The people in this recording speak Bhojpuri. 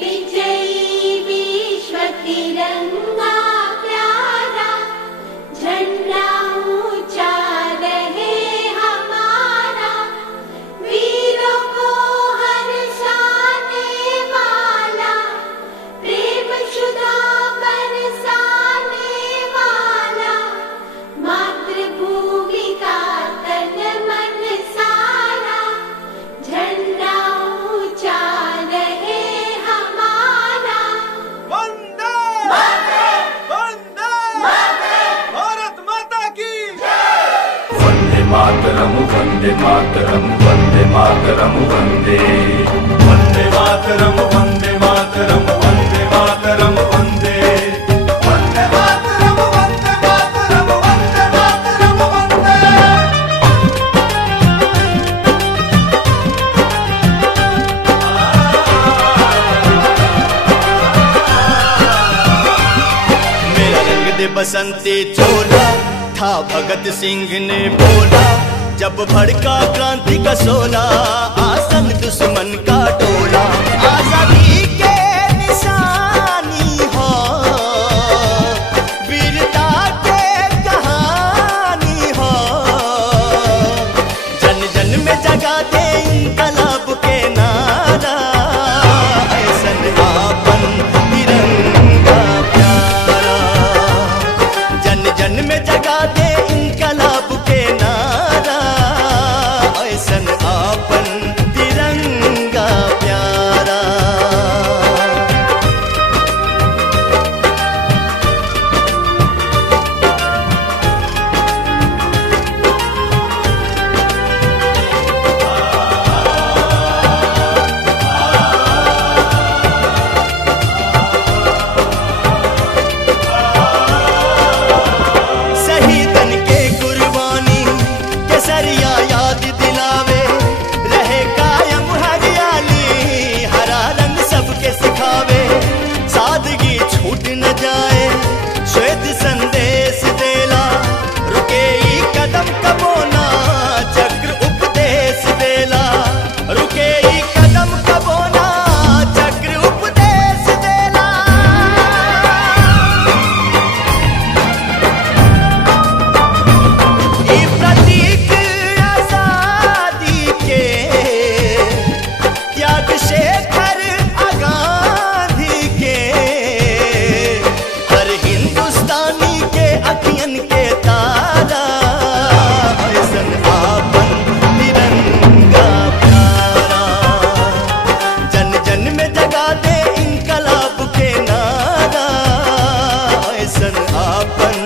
विजयी विश्व तिरंगा प्यारा, झंडा ऊंचा रहे हमारा, वीरों को हर्षाने वाला, प्रेम सुधा बरसाने वाला, मातृभूमि का तन मन सारा, झंडा ऊंचा रहे हमारा। वंदे वंदे भारत माता की वंदे मातरम वंदे मातरम वंदे मातरम वंदे वंदे मातरम वंदे मातरम वंदे मातरम वंदे वंदे मातरम वंदे मातरम वंदे मातरम वंदे। मेरा रंग दे बसंती चोला था भगत सिंह ने बोला, जब भड़का क्रांति का सोला, आसन दुश्मन का टोला। आजादी के निशानी हो, वीरता के कहानी हो, जन जन में जगा दे इनकलाब के नारा, ऐसन आपन तिरंगा प्यारा, जन जन में जगा दे इनकलाब के नारा, ऐसन आपन तिरंगा प्यारा। शहीदन के कुर्बानी केसरिया याद दिलावे, रहे कायम हरियाली, हरा रंग सबके सिखावे, सादगी छूट न जाए, श्वेत संदेश देला, रुके ई कदम कबोना, चक्र उपदेश देला, रुके ई कदम कबोना, चक्र उपदेश देला। ई प्रतीक आजादी के, त्याग शेखर गांधी के, हर हिंदुस्तानी के अखियन के तारा, ऐसन आपन तिरंगा प्यारा, जन जन में जगा दे इनकलाब के नारा, ऐसन आपन